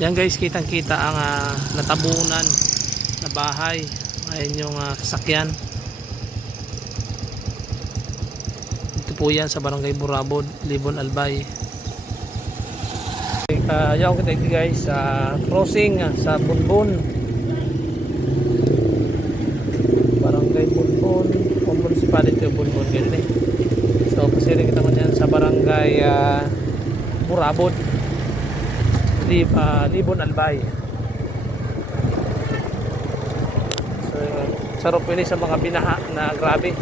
Yan guys, kitang kita ang ah, natabunan na bahay. Ayun yung ah, sasakyan. Ito po yan sa Barangay Burabod, Libon Albay. Uh, yan kita guys sa crossing ah, sa Bunbun. Barangay Bunbun, o municipality of Bunbun ganun eh. So pasirin kita man yan sa Barangay ah, Burabod. Lib, ah, Libon Albay. So, sarap ini sa mga binaha na grabe.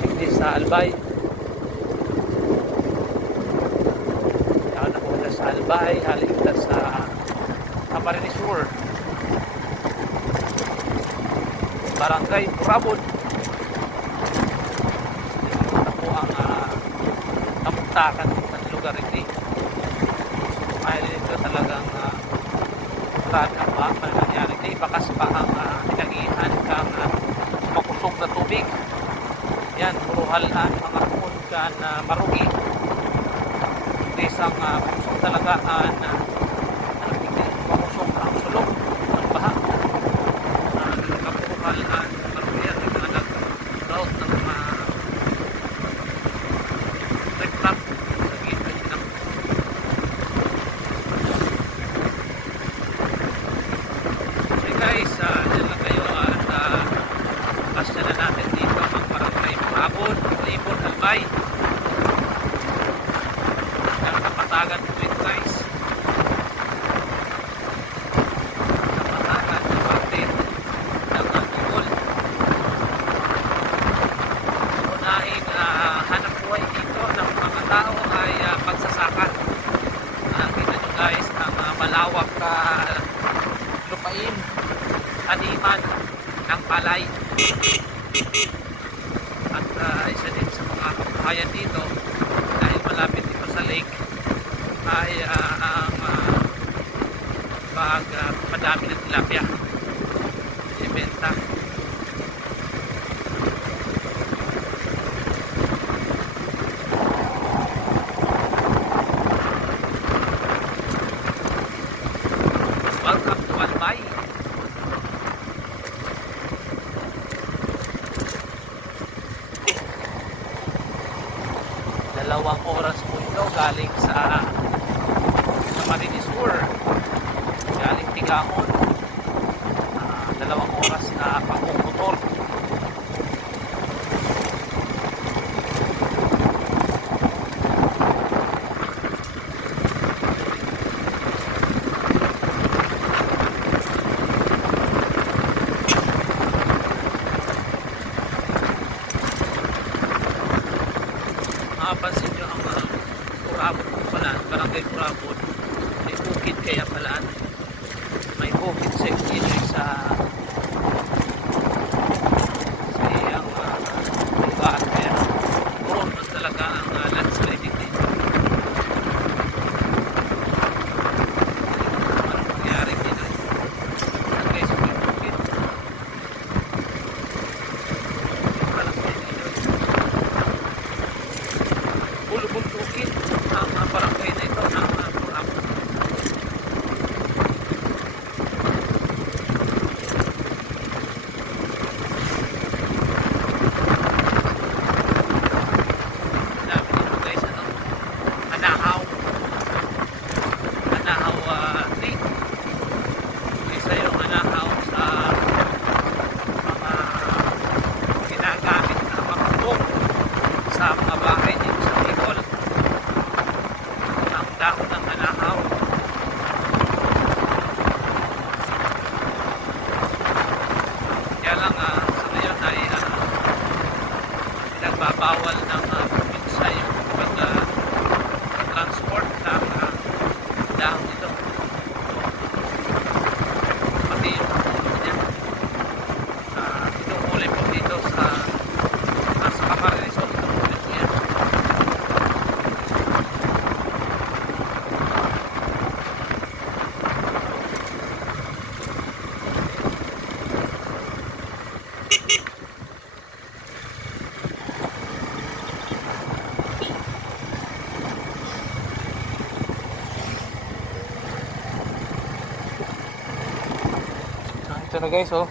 Hindi sa Albay. Yan ako na sa Albay, halin na sa Camarines Sur. Barangay Burabod. Ito ang uh, kamuktakan ng lugar dahil ito talagang uh, marami ang mga na nangyari. Di bakas pa ang uh, pinagihan kang uh, makusog na tubig. Yan, muruhalan mga hukod ka na marugi. Hindi isang uh, makusog talaga uh, na ano, hindi makusog ang sulok ng baha. Uh, nakamuruhalan marugi at yung mga nag-route ng mga rectap sa gitna ng Okay guys, uh, dyan lang kayo at uh, pasya na natin dito ang barangay Mabon, Libon, Albay. Ang kapatagan po ito guys. Kapatagan ng parte ng uh, Bicol. Unahing uh, hanap buhay dito ng mga tao ay uh, pagsasaka. Uh, kita nyo guys ang uh, malawak uh, lupain, animan ng palay. At uh, isa din sa mga kabuhayan dito dahil malapit dito sa lake ay uh, ang uh, pag uh, madami ng tilapia. ーパフォー Ah, ito na guys oh.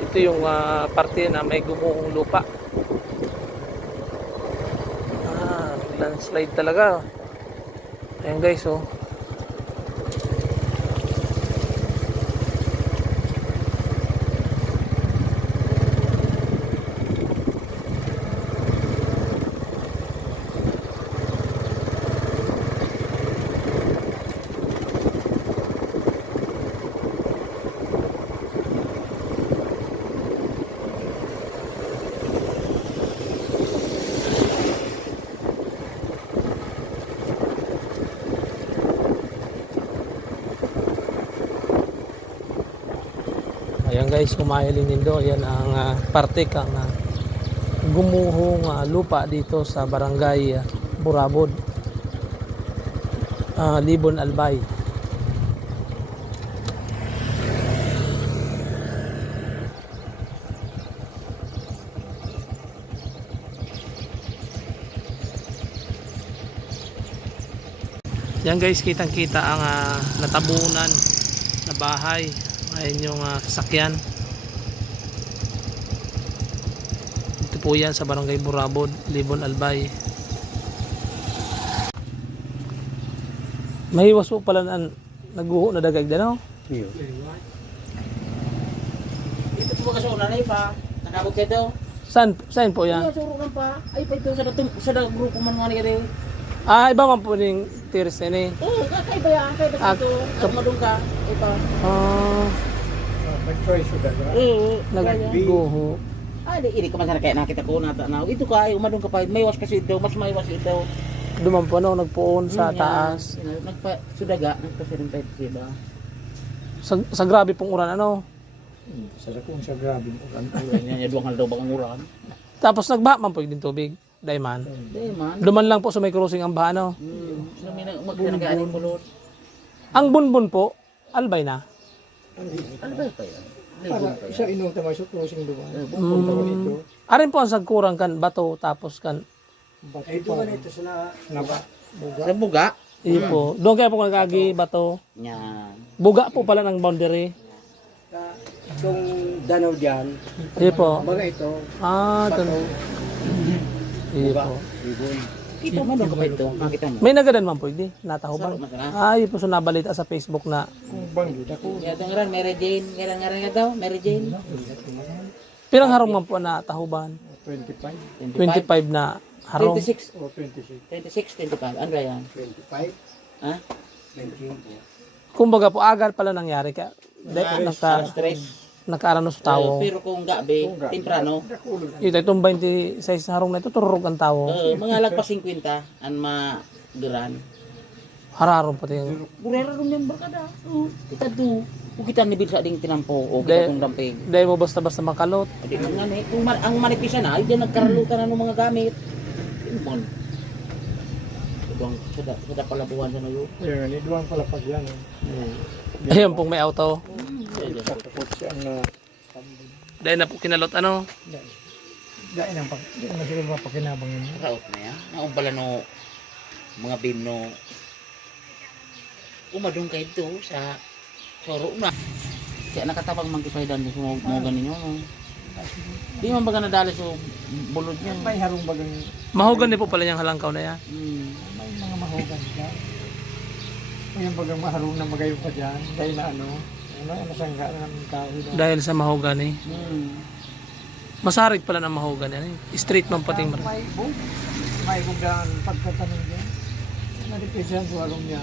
Ito yung uh, parte na may gumuhong lupa. Ah, landslide talaga oh. ayan guys oh. Ayan guys, kumailin nindo. Ayan ang ah, parte kang ah, gumuhong ah, lupa dito sa barangay ah, Burabod. Ah, Libon Albay. Yan guys, kitang-kita ang ah, natabunan na bahay. Ayan yung ah, sasakyan. Ito po yan sa Barangay Burabod, Libon Albay. Mahiwas po pala na naguho na dagag dano. Ito po kasi una na pa. Nakabot kayo daw. Saan, saan po yan? Suro lang pa. Ay pa ito sa sa grupo man nga ni Ah, iba man po ning tiris ni. Oh, kakaiba yan. Kaya Ah, kasi ito. At madung ka. Ay pa. Ah, Nag-choice ko dalawa. Oo. nagguho. Ay, di ini ko man sana kaya nakita ko na na. Ito ka ay umadong ka pa. May was kasi ito. Mas may was ito. Duman po ano, nagpuon sa Hmm, taas. yan. Nagpa sudaga, nagpasirin pa ito ba? Sa, sa grabe pong uran ano. Sa kung sa grabe mo kan. Yan yan duwang daw bang uran. Tapos nagba man po din tubig. Dayman. Di man. Duman lang po sa may crossing ang baha ano. Hmm. Sino may magkanagaan lord? Ang bunbun po, albay na. Ano ba pa yan? Para siya inong tamay sa crossing duman. Ito. Arin po ang sagkurang kan bato tapos kan Bato. Ito ito sa naba. Buga. Sa buga. ipo. Doon kaya po nagagi bato. Yan. Buga po pala ng boundary. Itong danaw dyan, Ipo. mga ito, Ah, tanong. Ipo. Kita mo doon ka pa ito. Nakita mo. May nagadan man po hindi, man sana. Ah, ipo so nabalita sa Facebook na banggit ako. Ya, ngaran Mary Jane, ngaran ngaran nga daw, Mary Jane. pirang harong man po na tahuban. 25 25 na harong. 26, o 26. 26, 25. Ano ba yan? 25, Ha? 25. Kumbaga po agar pala nangyari ka. Dahil naka Stress. Nakaarano sa tawo. Pero kung gabi, temprano, Ito itong 26 na harong na ito tururog ang tawo. uh, mga lagpas 50, an ma geran. Hararong pati yung Burera rin yung barkada. Oh, kita do. Kung kita nibil sa ding tinampo, o De- kita kong damping. dahil mo basta-basta makalot. Adi man nga ni, kung ma- ang manipisa na, ay di nagkaralutan na ng mga gamit. Inbon. Ibang, sada, sada palabuhan sa nayo. Ayun, iduang pala pag yan. eh. Ayun pong may auto. Tapos siya na Dahil na po kinalot ano. dahil ang pag di na sila mapakinabang yun. Raot na yan. Naumbala no, mga bin no, umadong kayo to sa soro na. Kaya nakatabang man kipaydan sa mga mga ganin yun. No? Di man baga nadali sa bulod niya. May harong bagang Mahugan din po pala yung halangkaw na yan. Hmm. may mga mahugan dyan. May bagang maharong na magayon pa dyan. Dahil na ano, ano, ano sangga na ng na- Dahil sa mahugan eh. Hmm. Masarig pala ng mahugan yan eh. Straight man pating mar- May bug. May bugang pagkatanong dyan. Nalipid siya sa harong niya.